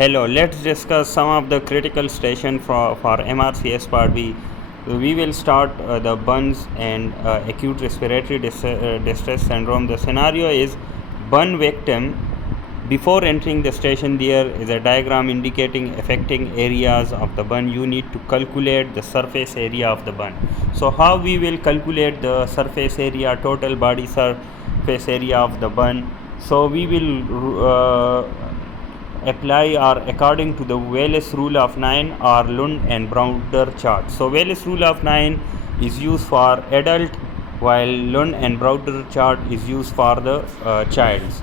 Hello, let's discuss some of the critical station for MRCS part B. We will start the burns and acute respiratory distress syndrome. The scenario is burn victim. Before entering the station, there is a diagram indicating affecting areas of the burn. You need to calculate the surface area of the burn. So how we will calculate the surface area, total body surface area of the burn? So we will apply or according to the Wales rule of 9 or Lund and Browder chart. So Wales rule of 9 is used for adult, while Lund and Browder chart is used for the childs.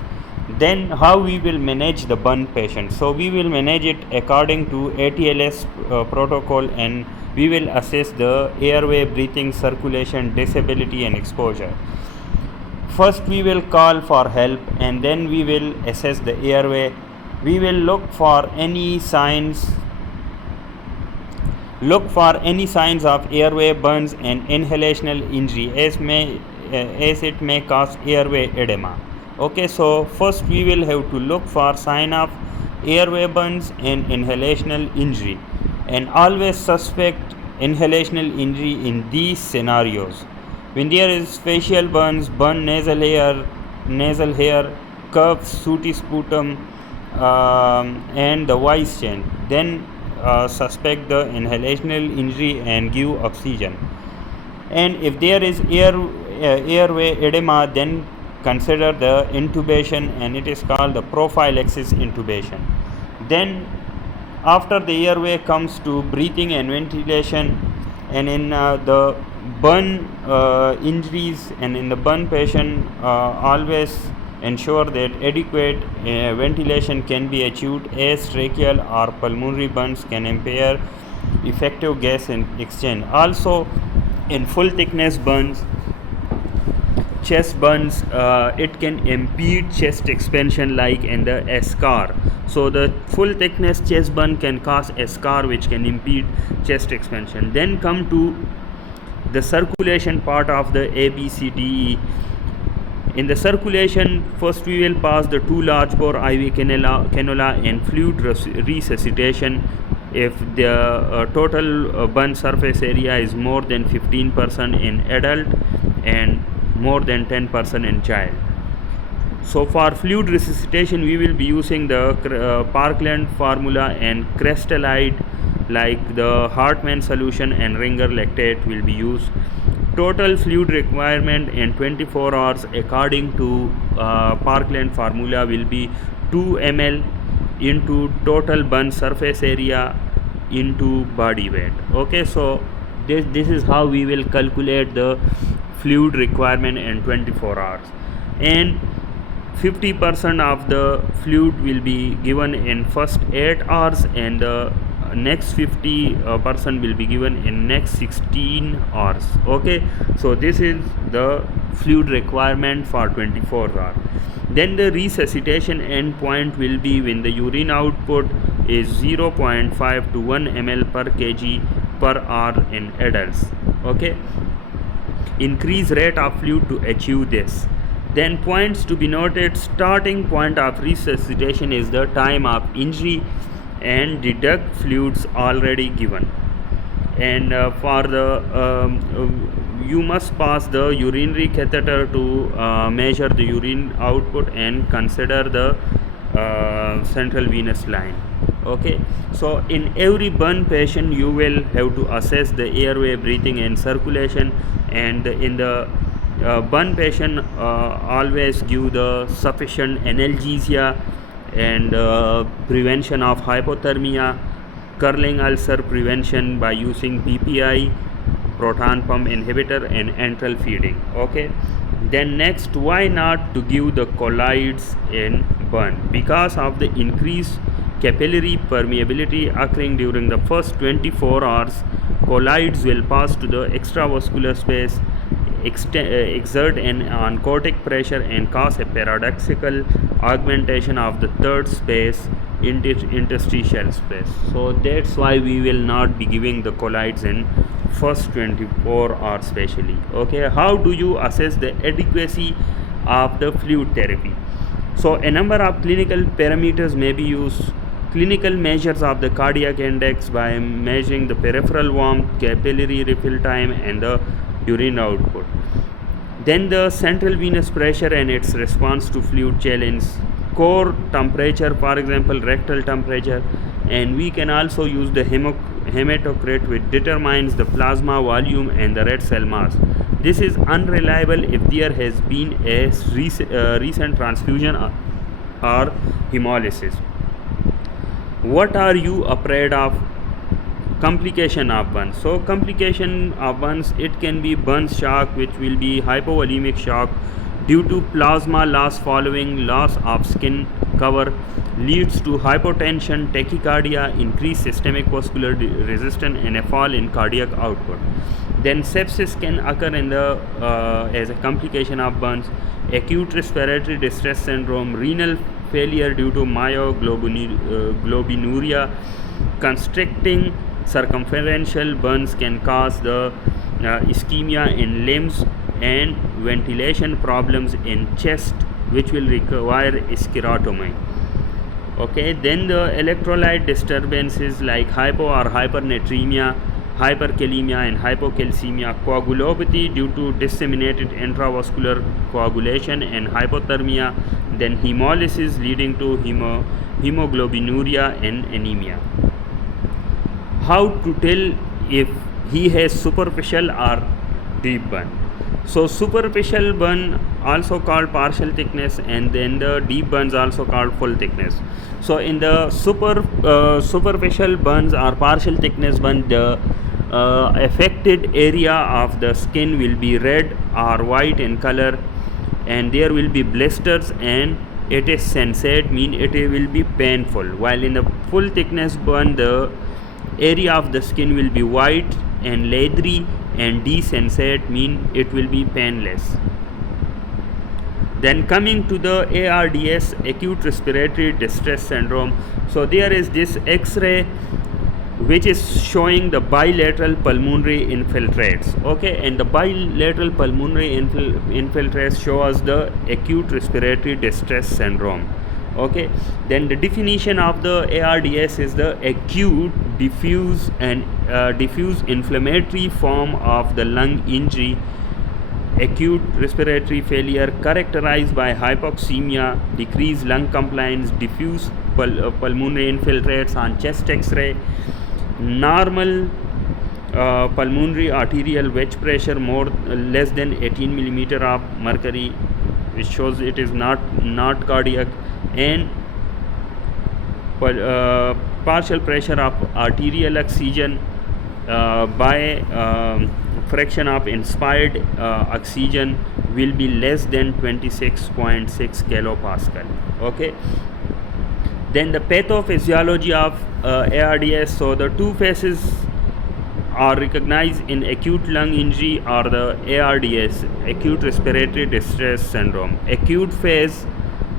Then how we will manage the burn patient? So we will manage it according to ATLS protocol, and we will assess the airway, breathing, circulation, disability and exposure. First we will call for help, and then we will assess the airway. We will look for any signs of airway burns and inhalational injury as it may cause airway edema. Okay, so first we will have to look for sign of airway burns and inhalational injury, and always suspect inhalational injury in these scenarios. When there is facial burns, burn nasal hair, curved sooty sputum, and the voice change, then suspect the inhalational injury and give oxygen. And if there is airway edema, then consider the intubation, and it is called the prophylaxis intubation. Then after the airway comes to breathing and ventilation, and in the burn injuries and in the burn patient, always ensure that adequate ventilation can be achieved, as tracheal or pulmonary burns can impair effective gas exchange. Also in full thickness burns, chest burns, it can impede chest expansion like in the eschar. So the full thickness chest burn can cause eschar, which can impede chest expansion. Then come to the circulation part of the ABCDE. In the circulation, first we will pass the 2 large bore IV cannula and fluid resuscitation if the total burn surface area is more than 15% in adult and more than 10% in child. So for fluid resuscitation, we will be using the Parkland formula and Crestalide, like the Hartmann solution and Ringer lactate will be used. Total fluid requirement in 24 hours according to Parkland formula will be 2 ml into total burn surface area into body weight. Okay, so this is how we will calculate the fluid requirement in 24 hours. And 50% of the fluid will be given in first 8 hours, and the next 50% will be given in next 16 hours. Okay, so this is the fluid requirement for 24 hours. Then the resuscitation endpoint will be when the urine output is 0.5 to 1 ml per kg per hour in adults. Okay, increase rate of fluid to achieve this. Then points to be noted: starting point of resuscitation is the time of injury and deduct fluids already given. And for the you must pass the urinary catheter to measure the urine output and consider the central venous line. Okay, so in every burn patient you will have to assess the airway, breathing and circulation, and in the burn patient always give the sufficient analgesia and prevention of hypothermia, curling ulcer prevention by using PPI, proton pump inhibitor and enteral feeding. Okay, then next, why not to give the colloids in burn? Because of the increased capillary permeability occurring during the first 24 hours, colloids will pass to the extravascular space, exert an oncotic pressure and cause a paradoxical augmentation of the third space, interstitial space. So that's why we will not be giving the colloids in first 24 hours specially. Okay, how do you assess the adequacy of the fluid therapy? So a number of clinical parameters may be used Clinical measures of the cardiac index by measuring the peripheral warmth, capillary refill time, and the urine output. Then the central venous pressure and its response to fluid challenge, core temperature, for example rectal temperature, and we can also use the hematocrit, which determines the plasma volume and the red cell mass. This is unreliable if there has been a recent transfusion or hemolysis. What are you afraid of? Complication of burns. So complication of burns, it can be burn shock, which will be hypovolemic shock due to plasma loss following loss of skin cover, leads to hypotension, tachycardia, increased systemic vascular resistance, and a fall in cardiac output. Then sepsis can occur in the as a complication of burns, acute respiratory distress syndrome, renal failure due to myoglobinuria, constricting circumferential burns can cause the ischemia in limbs, and ventilation problems in chest, which will require sclerotomy. Okay, then the electrolyte disturbances like hypo or hypernatremia, hyperkalemia, and hypocalcemia, coagulopathy due to disseminated intravascular coagulation and hypothermia, then hemolysis leading to hemoglobinuria and anemia. How to tell if he has superficial or deep burn? So superficial burn, also called partial thickness, and then the deep burns also called full thickness. So in the superficial burns or partial thickness burn, the affected area of the skin will be red or white in color, and there will be blisters, and it is sensate, mean it will be painful. While in the full thickness burn, the area of the skin will be white and leathery and desensate, mean it will be painless. Then coming to the ARDS, acute respiratory distress syndrome. So there is this X-ray which is showing the bilateral pulmonary infiltrates. Okay, and the bilateral pulmonary infiltrates show us the acute respiratory distress syndrome. Okay, then the definition of the ARDS is the acute diffuse inflammatory form of the lung injury, acute respiratory failure characterized by hypoxemia, decreased lung compliance, diffuse pulmonary infiltrates on chest X-ray, normal pulmonary arterial wedge pressure less than 18 millimeter of mercury, which shows it is not cardiac, and partial pressure of arterial oxygen by fraction of inspired oxygen will be less than 26.6 kilopascal. Okay, then the pathophysiology of ARDS. So the two phases are recognized in acute lung injury or the ARDS, acute respiratory distress syndrome. Acute phase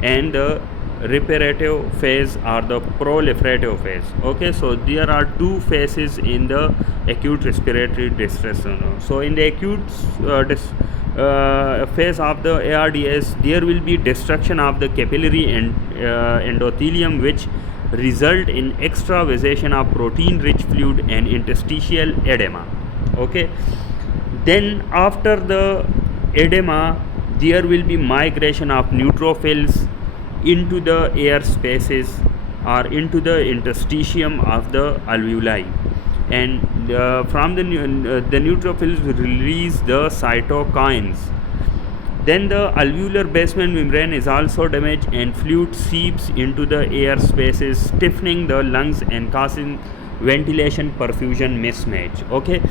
and the reparative phase or the proliferative phase. Okay, so there are two phases in the acute respiratory distress syndrome. So in the acute phase of the ARDS, there will be destruction of the capillary endothelium, which result in extravasation of protein rich fluid and interstitial edema. Okay, then after the edema, there will be migration of neutrophils into the air spaces or into the interstitium of the alveoli, and from the neutrophils release the cytokines. Then the alveolar basement membrane is also damaged, and fluid seeps into the air spaces, stiffening the lungs and causing ventilation perfusion mismatch. Okay,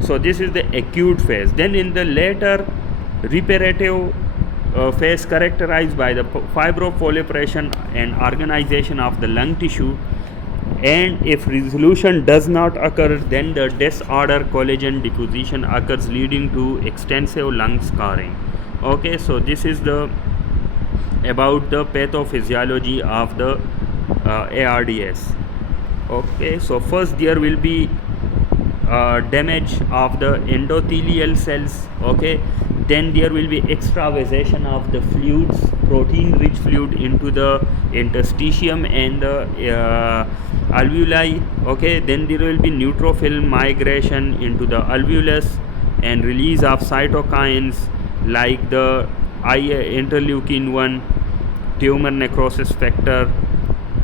so this is the acute phase. Then in the later reparative phase, characterized by the fibroproliferation and organization of the lung tissue, and if resolution does not occur, then the disorder collagen deposition occurs, leading to extensive lung scarring. Okay, so this is the about the pathophysiology of the ARDS. Okay, so first there will be damage of the endothelial cells. Okay, Then there will be extravasation of the fluids, protein rich fluid into the interstitium and the alveoli. Okay, then there will be neutrophil migration into the alveolus and release of cytokines like the interleukin 1, tumor necrosis factor,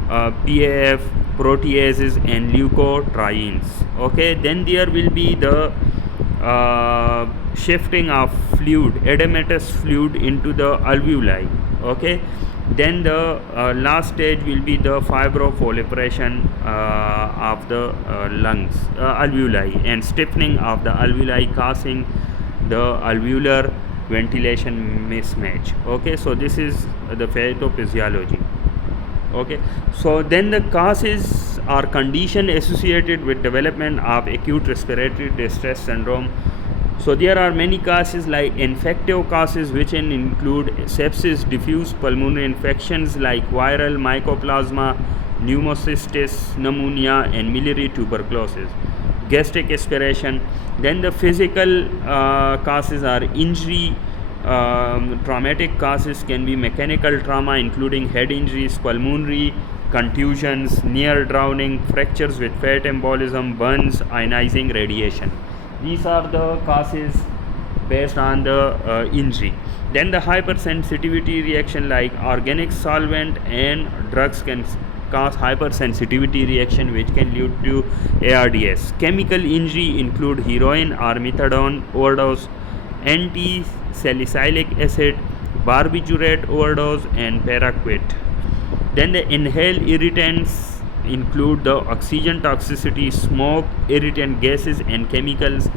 PAF, proteases and leukotrienes. Okay, then there will be the shifting of fluid, edematous fluid into the alveoli. Okay, then the last stage will be the fibroproliferation of the lungs, alveoli, and stiffening of the alveoli, causing the alveolar ventilation mismatch. Okay, so this is the pathophysiology. Okay, so then the causes are condition associated with development of acute respiratory distress syndrome. So there are many causes like infective causes, which include sepsis, diffuse pulmonary infections like viral mycoplasma, pneumocystis, pneumonia and miliary tuberculosis, gastric aspiration. Then the physical causes are injury. Traumatic causes can be mechanical trauma including head injuries, pulmonary contusions, near drowning, fractures with fat embolism, burns, ionizing radiation. These are the causes based on the injury. Then the hypersensitivity reaction like organic solvent and drugs can cause hypersensitivity reaction, which can lead to ARDS. Chemical injury include heroin or methadone overdose, anti-salicylic acid, barbiturate overdose and paraquat. Then the inhaled irritants include the oxygen toxicity, smoke, irritant gases and chemicals.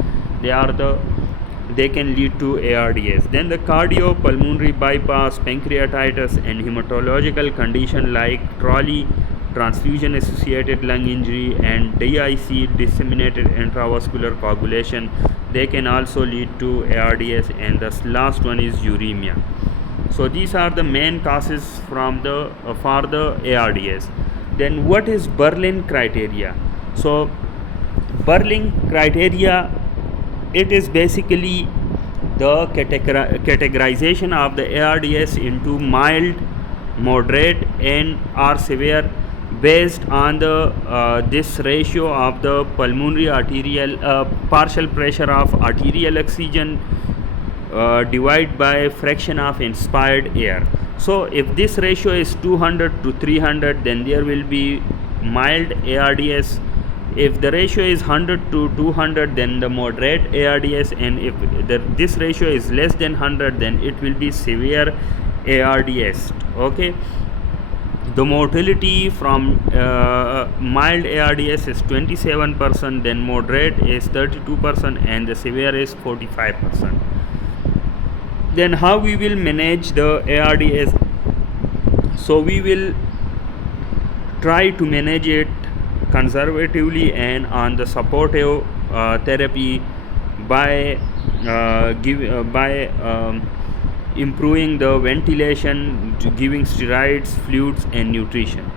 They can lead to ARDS. Then the cardiopulmonary bypass, pancreatitis and hematological condition like TRALI, transfusion associated lung injury, and DIC, disseminated intravascular coagulation, they can also lead to ARDS. And the last one is uremia. So these are the main causes for the ARDS. Then what is Berlin criteria? So Berlin criteria, it is basically the categorization of the ARDS into mild, moderate and or severe based on the this ratio of the pulmonary arterial partial pressure of arterial oxygen divided by fraction of inspired air. So if this ratio is 200 to 300, then there will be mild ARDS. If the ratio is 100 to 200, then the moderate ARDS, and if this ratio is less than 100, then it will be severe ARDS. Okay, the mortality from mild ARDS is 27%, then moderate is 32% and the severe is 45%. Then how we will manage the ARDS? So we will try to manage it conservatively and on the supportive therapy by improving the ventilation, giving steroids, fluids and nutrition.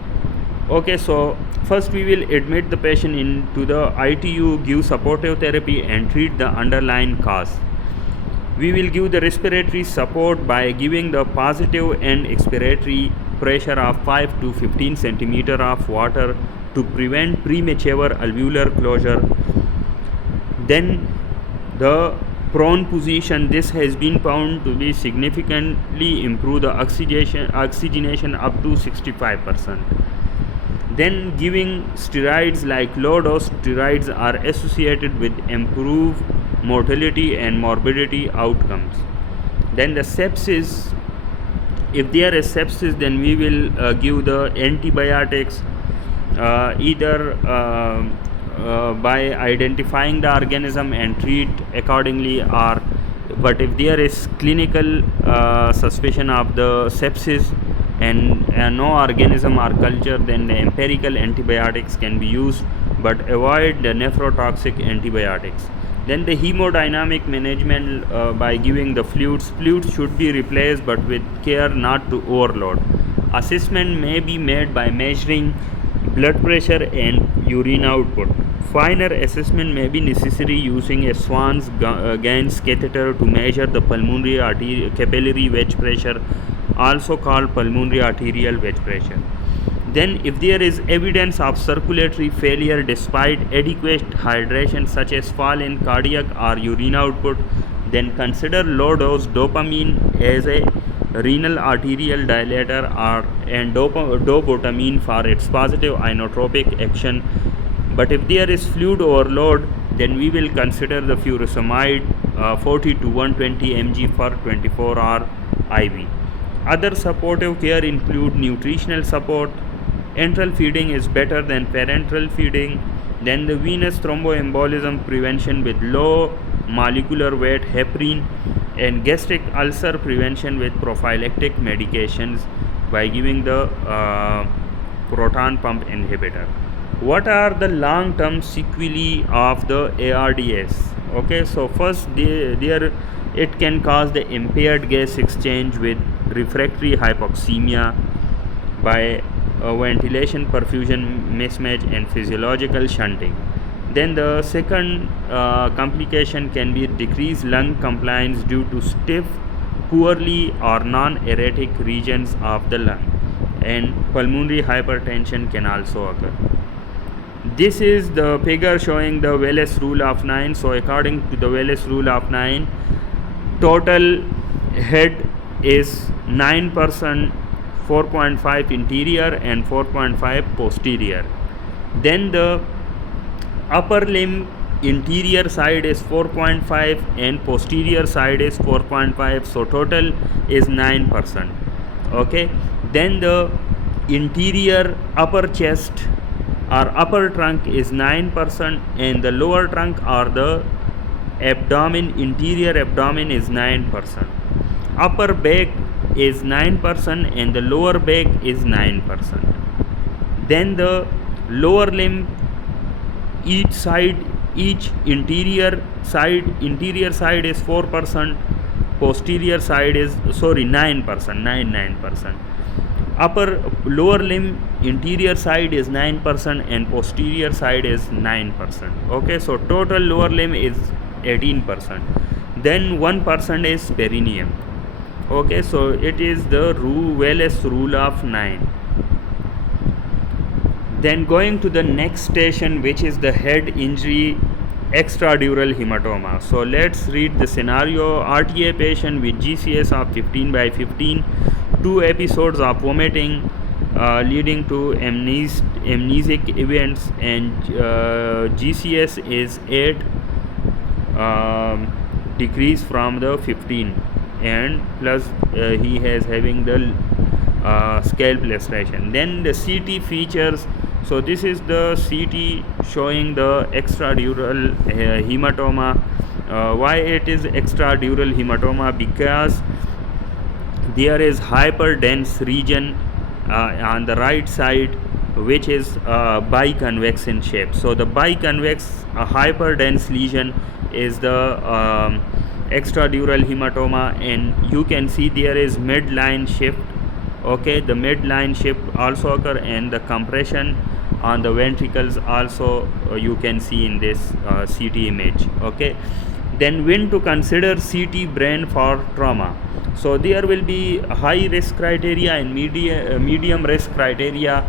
Okay, so first we will admit the patient into the ITU, give supportive therapy and treat the underlying cause. We will give the respiratory support by giving the positive and expiratory pressure of 5 to 15 centimeter of water to prevent premature alveolar closure. Then the prone position, this has been found to be significantly improve the oxygenation up to 65%. Then giving steroids like low dose steroids are associated with improved mortality and morbidity outcomes. Then the sepsis, if there is sepsis, then we will give the antibiotics either by identifying the organism and treat accordingly, or but if there is clinical suspicion of the sepsis and no organism or culture, then the empirical antibiotics can be used, but avoid the nephrotoxic antibiotics. Then the hemodynamic management by giving the fluids should be replaced, but with care not to overload. Assessment may be made by measuring blood pressure and urine output. Finer assessment may be necessary using a Swan's-Ganz catheter to measure the pulmonary capillary wedge pressure, also called pulmonary arterial wedge pressure. Then, if there is evidence of circulatory failure despite adequate hydration, such as fall in cardiac or urine output, then consider low dose dopamine as a renal arterial dilator and dobutamine for its positive inotropic action. But if there is fluid overload, then we will consider the furosemide 40 to 120 mg for 24-hour IV. Other supportive care include nutritional support. Enteral feeding is better than parenteral feeding. Then the venous thromboembolism prevention with low molecular weight heparin, and gastric ulcer prevention with prophylactic medications by giving the proton pump inhibitor. What are the long term sequelae of the ARDS? Okay, so first there it can cause the impaired gas exchange with refractory hypoxemia by ventilation perfusion mismatch and physiological shunting. Then the second complication can be decreased lung compliance due to stiff, poorly or non-aeratic regions of the lung, and pulmonary hypertension can also occur. This is the figure showing the Wallace rule of 9. So according to the Wallace rule of 9, total head is 9%, 4.5 interior and 4.5 posterior. Then the upper limb interior side is 4.5 and posterior side is 4.5, so total is 9%. Okay, then the interior upper chest or upper trunk is 9%, and the lower trunk or the abdomen, interior abdomen is 9%. Upper back is 9% and the lower back is 9%. Then the lower limb, each interior side is 4%, posterior side is 9%. Lower limb interior side is 9% and posterior side is 9%. Okay, so total lower limb is 18%. Then 1% is perineum. Okay, so it is the Wallace rule of 9. Then going to the next station, which is the head injury, extradural hematoma. So let's read the scenario. RTA patient with GCS of 15/15, 2 episodes of vomiting leading to amnesic events, and GCS is 8, decrease from the 15, and plus he has having the scalp laceration. Then the CT features. So this is the CT showing the extradural hematoma. Why it is extradural hematoma? Because there is hyperdense region on the right side, which is biconvex in shape. So the biconvex hyperdense lesion is the extradural hematoma, and you can see there is midline shift. Okay, the midline shift also occur, and the compression on the ventricles also you can see in this CT image. Okay, then when to consider CT brain for trauma? So there will be high risk criteria and medium risk criteria,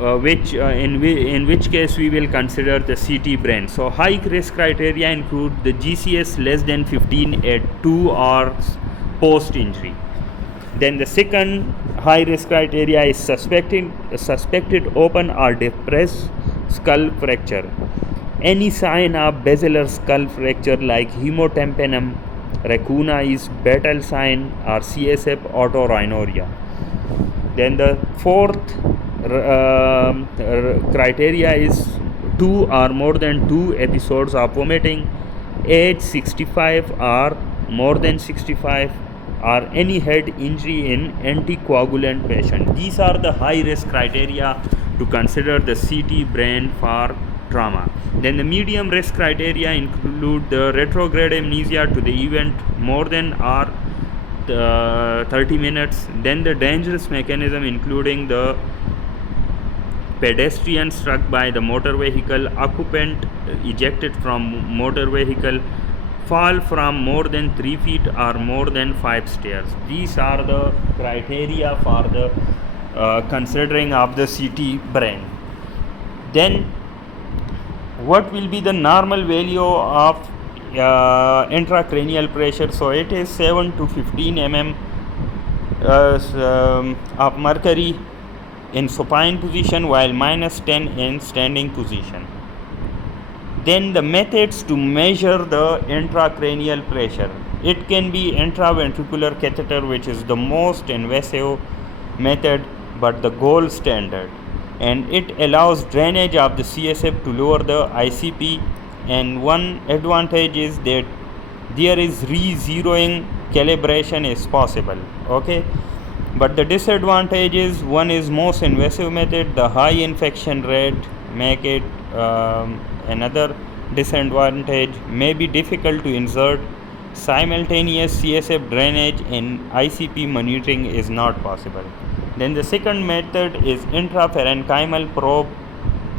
in which case we will consider the CT brain. So high risk criteria include the GCS less than 15 at 2 hours post injury. Then the second high risk criteria is suspected open or depressed skull fracture. Any sign of basilar skull fracture like hemotympanum, racuna is battle sign, or CSF autorhinuria. Then the fourth criteria is 2 or more than 2 episodes of vomiting, age 65 or more than 65, or any head injury in anticoagulant patient. These are the high risk criteria to consider the CT brain for trauma. Then the medium risk criteria include the retrograde amnesia to the event more than or 30 minutes. Then the dangerous mechanism, including the pedestrian struck by the motor vehicle, occupant ejected from motor vehicle, fall from more than 3 feet or more than 5 stairs. These are the criteria for the considering of the CT brain. Then what will be the normal value of intracranial pressure? So it is 7 to 15 mm of mercury in supine position, while minus 10 in standing position. Then the methods to measure the intracranial pressure. It can be intraventricular catheter, which is the most invasive method but the gold standard, and it allows drainage of the CSF to lower the ICP. And one advantage is that there is re-zeroing calibration is possible. Okay, but the disadvantage is, one is most invasive method, the high infection rate make it another disadvantage, may be difficult to insert. Simultaneous CSF drainage and ICP monitoring is not possible. Then the second method is intraparenchymal probe,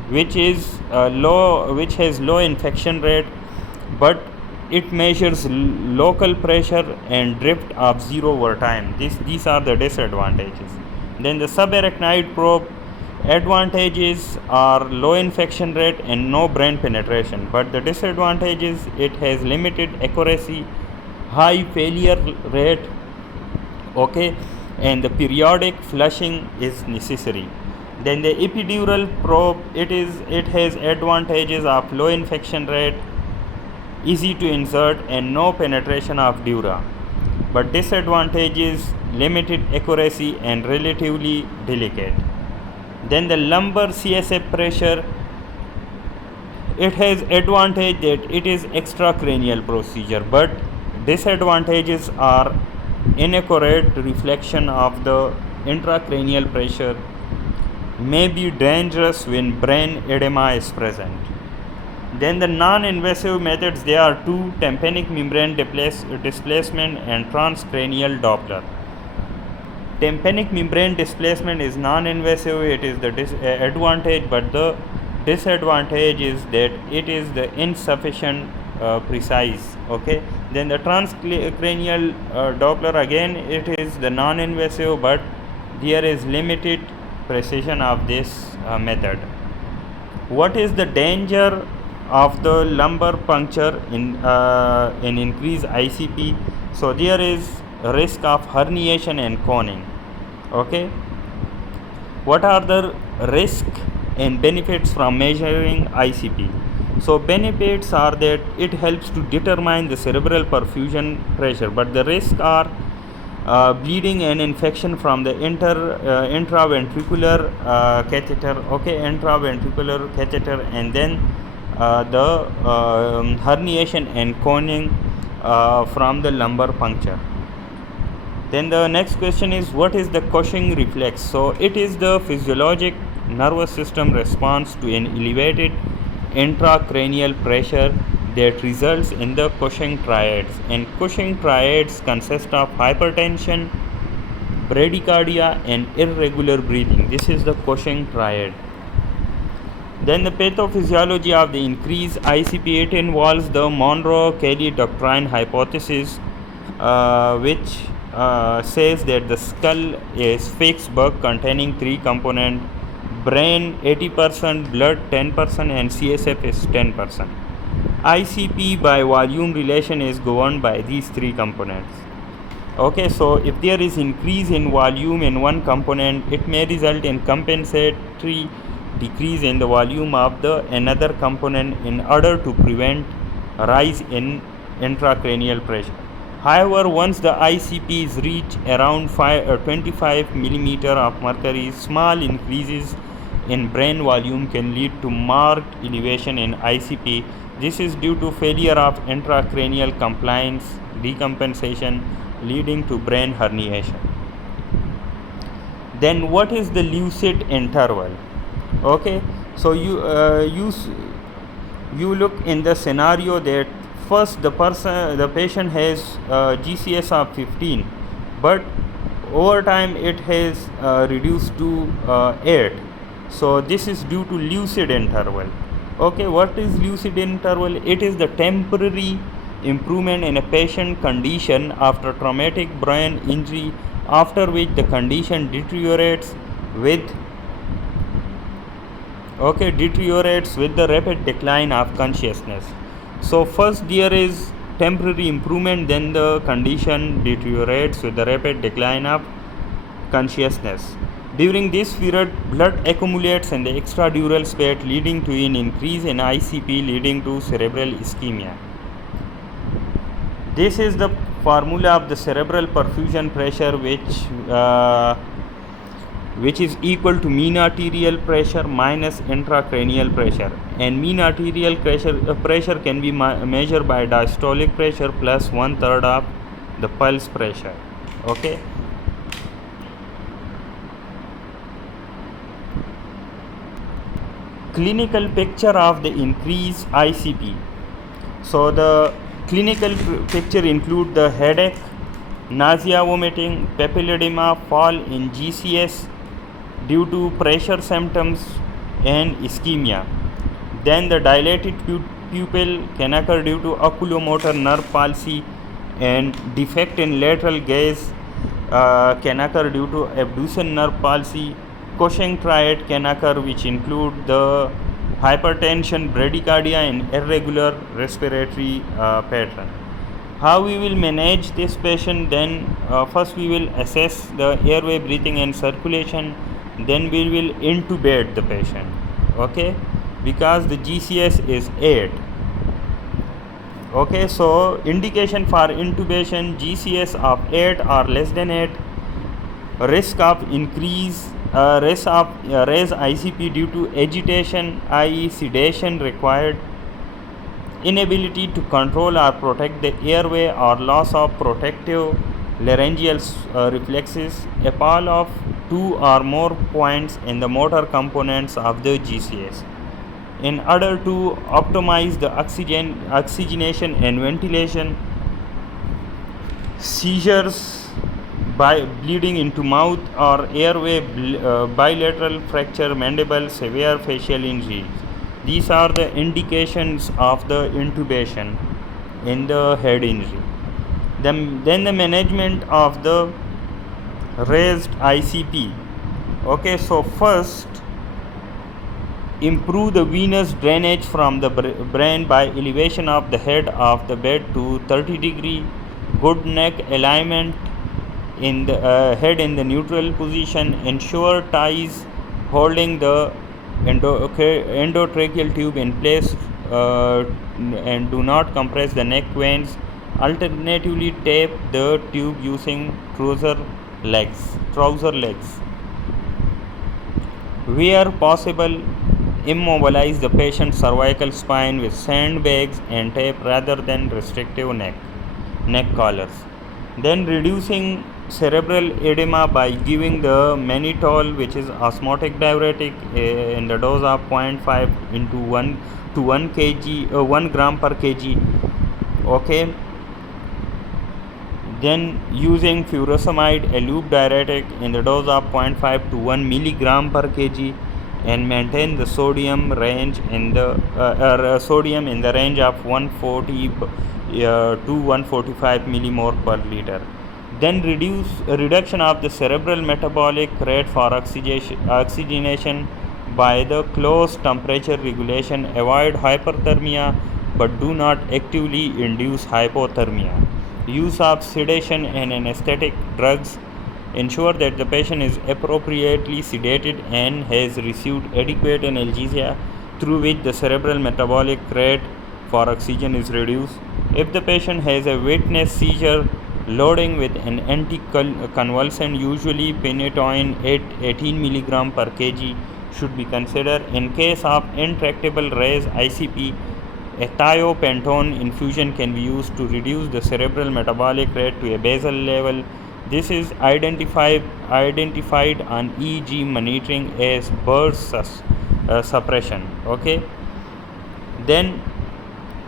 which has low infection rate, but it measures local pressure and drift of zero over time. These are the disadvantages. Then the subarachnoid probe, advantages are low infection rate and no brain penetration, but the disadvantage is it has limited accuracy, high failure rate. Okay, and the periodic flushing is necessary. Then the epidural probe, it has advantages of low infection rate, easy to insert and no penetration of dura, but disadvantages limited accuracy and relatively delicate. Then the lumbar CSF pressure, it has advantage that it is extracranial procedure, but disadvantages are inaccurate reflection of the intracranial pressure, may be dangerous when brain edema is present. Then the non-invasive methods, there are two: tympanic membrane displacement and transcranial Doppler. Tympanic membrane displacement is non-invasive, it is the advantage, but the disadvantage is that it is the insufficient precise. Okay, then the transcranial Doppler, again it is the non-invasive, but there is limited precision of this method. What is the danger of the lumbar puncture in increased ICP? So there is risk of herniation and coning. Okay, what are the risks and benefits from measuring ICP? So benefits are that it helps to determine the cerebral perfusion pressure, but the risks are bleeding and infection from the intraventricular catheter. Okay, intraventricular catheter, and then the herniation and coning from the lumbar puncture. Then the next question is, what is the Cushing reflex? So it is the physiologic nervous system response to an elevated intracranial pressure that results in the Cushing triads, and Cushing triads consist of hypertension, bradycardia and irregular breathing. This is the Cushing triad. Then the pathophysiology of the increased ICP, it involves the Monro-Kelly doctrine hypothesis, which says that the skull is fixed bug containing three components: brain 80%, blood 10% and CSF is 10%. ICP by volume relation is governed by these three components. Okay, so if there is increase in volume in one component, it may result in compensatory decrease in the volume of the another component in order to prevent rise in intracranial pressure. However, once the ICP is reached around 25 mm of mercury, small increases in brain volume can lead to marked elevation in ICP. This is due to failure of intracranial compliance decompensation, leading to brain herniation. Then what is the lucid interval? Okay, so you look in the scenario that first the patient has GCS of 15, but over time it has reduced to 8. So this is due to lucid interval. Okay, what is lucid interval? It is the temporary improvement in a patient condition after traumatic brain injury, after which the condition deteriorates with the rapid decline of consciousness. So first there is temporary improvement, then the condition deteriorates with the rapid decline of consciousness. During this period, blood accumulates in the extradural space, leading to an increase in ICP, leading to cerebral ischemia. This is the formula of the cerebral perfusion pressure, which is equal to mean arterial pressure minus intracranial pressure, and mean arterial pressure can be measured by diastolic pressure plus 1/3 of the pulse pressure. Okay. Clinical picture of the increased ICP. So the clinical picture include the headache, nausea, vomiting, papilledema, fall in GCS due to pressure symptoms and ischemia. Then the dilated pupil can occur due to oculomotor nerve palsy, and defect in lateral gaze can occur due to abducen nerve palsy. Cushing triad can occur, which include the hypertension, bradycardia, and irregular respiratory pattern. How we will manage this patient? Then first we will assess the airway, breathing, and circulation. Then we will intubate the patient. Okay, because the GCS is 8. Okay, so indication for intubation: GCS of 8 or less than 8, risk of increase risk of raise ICP due to agitation, i.e. sedation required, inability to control or protect the airway or loss of protective laryngeal reflexes, a pall of 2 or more points in the motor components of the GCS. In order to optimize the oxygenation and ventilation, seizures by bleeding into mouth or airway, bilateral fracture, mandible, severe facial injuries. These are the indications of the intubation in the head injury. Then the management of the raised ICP. Okay, so first improve the venous drainage from the brain by elevation of the head of the bed to 30 degree, good neck alignment in the head in the neutral position, ensure ties holding the endotracheal tube in place and do not compress the neck veins. Alternatively, tape the tube using trouser legs. Where possible, immobilize the patient's cervical spine with sandbags and tape rather than restrictive neck collars. Then reducing cerebral edema by giving the mannitol, which is osmotic diuretic, in the dose of 0.5 into 1 to 1 kg 1 gram per kg. Okay. Then using furosemide, a loop diuretic, in the dose of 0.5 to 1 milligram per kg, and maintain the sodium range in the sodium in the range of 140 to 145 millimole per liter. Then reduction of the cerebral metabolic rate for oxygenation by the close temperature regulation. Avoid hyperthermia but do not actively induce hypothermia. Use of sedation and anesthetic drugs. Ensure that the patient is appropriately sedated and has received adequate analgesia through which the cerebral metabolic rate for oxygen is reduced. If the patient has a witness seizure, loading with an anticonvulsant, usually phenytoin at 18 mg per kg, should be considered. In case of intractable raised ICP, a thiopentone infusion can be used to reduce the cerebral metabolic rate to a basal level. This is identified on EEG monitoring as burst suppression. Okay. Then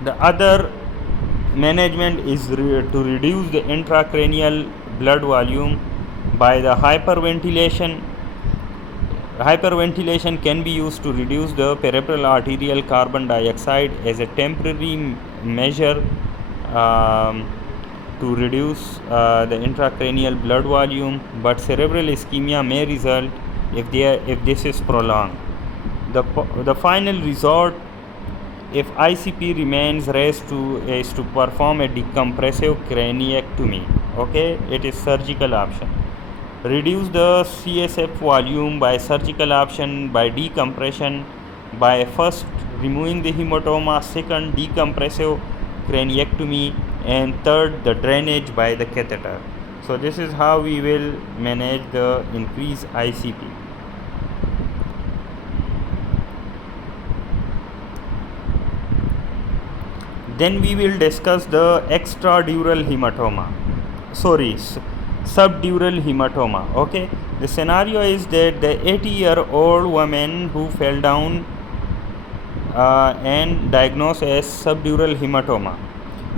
the other management is to reduce the intracranial blood volume by the hyperventilation. Hyperventilation can be used to reduce the peripheral arterial carbon dioxide as a temporary measure to reduce the intracranial blood volume, but cerebral ischemia may result if this is prolonged. The final resort, if ICP remains raised is to perform a decompressive craniectomy. Okay, it is surgical option. Reduce the CSF volume by surgical option by decompression, by first removing the hematoma, second decompressive craniectomy, and third the drainage by the catheter. So this is how we will manage the increased ICP. Then we will discuss the extradural hematoma. Subdural hematoma. Okay, the scenario is that the 80-year-old woman who fell down and diagnosed as subdural hematoma.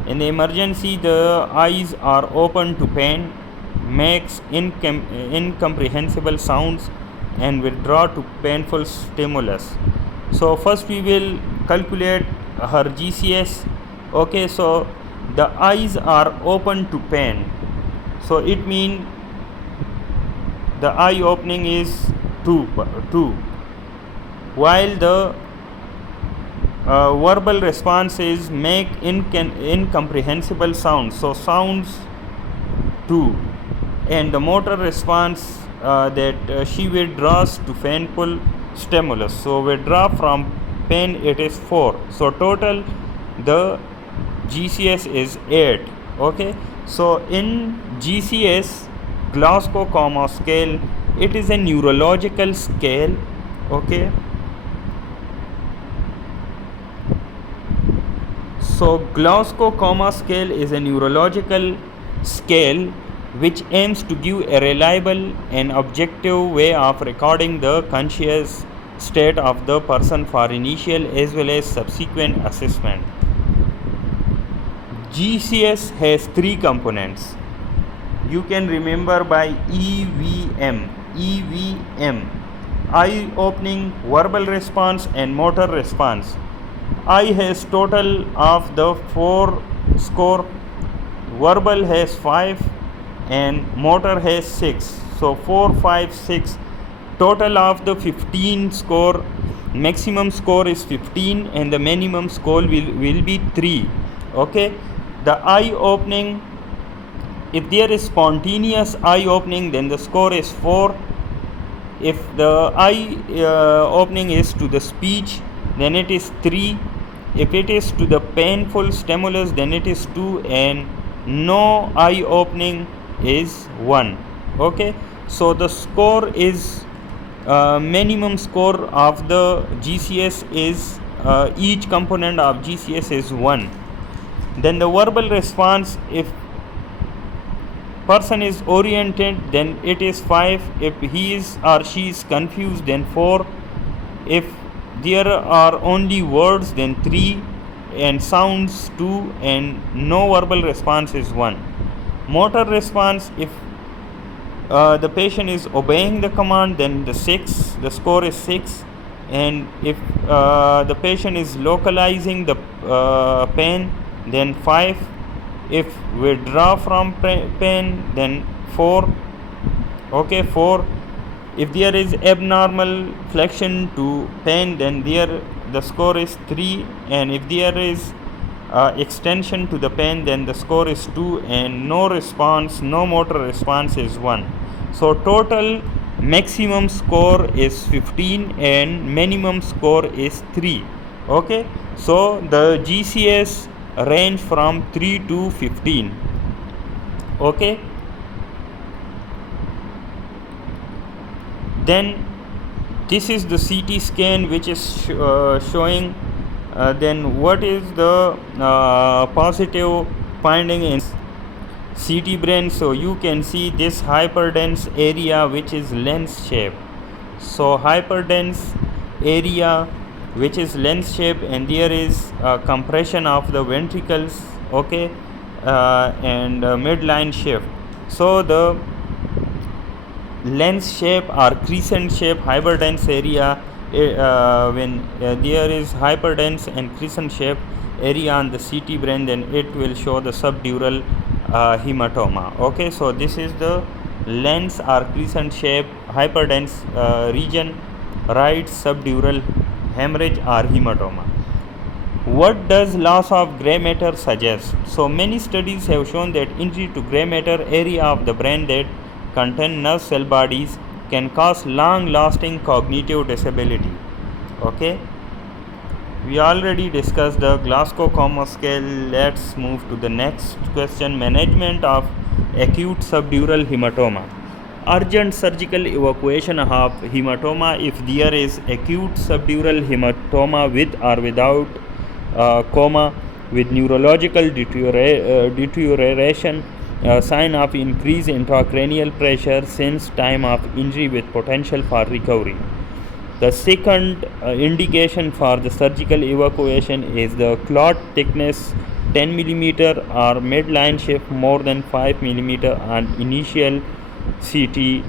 In the emergency, the eyes are open to pain, makes incomprehensible sounds, and withdraw to painful stimulus. So first we will calculate her GCS. Okay, so the eyes are open to pain, so it means the eye opening is 2, while the verbal response is make incomprehensible sounds, so sounds 2, and the motor response that she withdraws to painful stimulus, so withdraw from pain it is 4, so total the GCS is 8. Okay, so in GCS Glasgow Coma scale, it is a neurological scale. Okay, so Glasgow Coma scale is a neurological scale which aims to give a reliable and objective way of recording the conscious state of the person for initial as well as subsequent assessment. GCS has 3 components. You can remember by EVM, eye opening, verbal response, and motor response. Eye has total of the 4 score, verbal has 5, and motor has 6. So 4, 5, 6. Total of the 15 score, maximum score is 15 and the minimum score will be 3. Okay, the eye opening, if there is spontaneous eye opening, then the score is 4. If the eye opening is to the speech, then it is 3. If it is to the painful stimulus, then it is 2, and no eye opening is 1. Okay, so the score is minimum score of the GCS is each component of GCS is 1. Then the verbal response, if person is oriented, then it is 5. If he is or she is confused, then 4. If there are only words, then 3, and sounds 2, and no verbal response is 1. Motor response, if the patient is obeying the command, then the score is 6. And if the patient is localizing the pain, then 5. If withdraw from pain, then 4. Okay, 4. If there is abnormal flexion to pain, then the score is 3. And if there is extension to the pain, then the score is 2, and no motor response is 1. So total maximum score is 15 and minimum score is 3. Okay, so the GCS range from 3 to 15. Okay, then this is the CT scan which is showing then what is the positive finding in CT brain. So you can see this hyperdense area which is lens shape. So hyperdense area which is lens shape, and there is compression of the ventricles. Okay, and midline shift. So the lens shape or crescent shape hyperdense area, when there is hyperdense and crescent shape area on the CT brain, then it will show the subdural hematoma. Okay, so this is the lens or crescent shape hyperdense region, right subdural hemorrhage or hematoma. What does loss of gray matter suggest? So many studies have shown that injury to gray matter area of the brain that contain nerve cell bodies can cause long-lasting cognitive disability. Okay, we already discussed the Glasgow Coma scale. Let's move to the next question: management of acute subdural hematoma. Urgent surgical evacuation of hematoma if there is acute subdural hematoma with or without coma, with neurological deterioration, sign of increased intracranial pressure since time of injury with potential for recovery. The second indication for the surgical evacuation is the clot thickness 10 mm or midline shift more than 5 mm on initial CT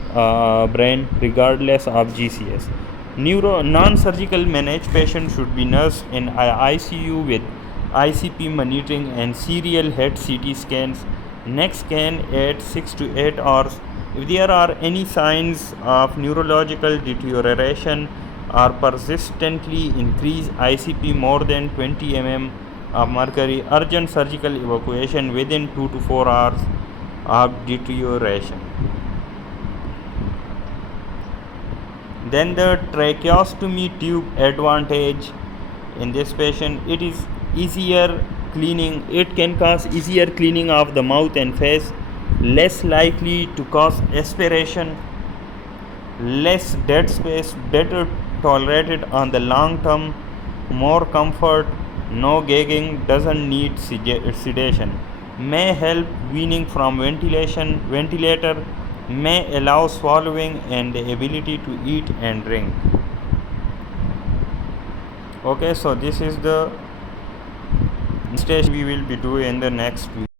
brain regardless of GCS. Non-surgical managed patients should be nursed in ICU with ICP monitoring and serial head CT scans. Next scan at 6 to 8 hours. If there are any signs of neurological deterioration or persistently increased ICP more than 20 mm of mercury, urgent surgical evacuation within 2 to 4 hours of deterioration. Then the tracheostomy tube advantage in this patient, it is easier cleaning, it can cause easier cleaning of the mouth and face, less likely to cause aspiration, less dead space, better tolerated on the long term, more comfort, no gagging, doesn't need sedation, may help weaning from ventilator, may allow swallowing and the ability to eat and drink. Okay, so this is the station we will be doing in the next week.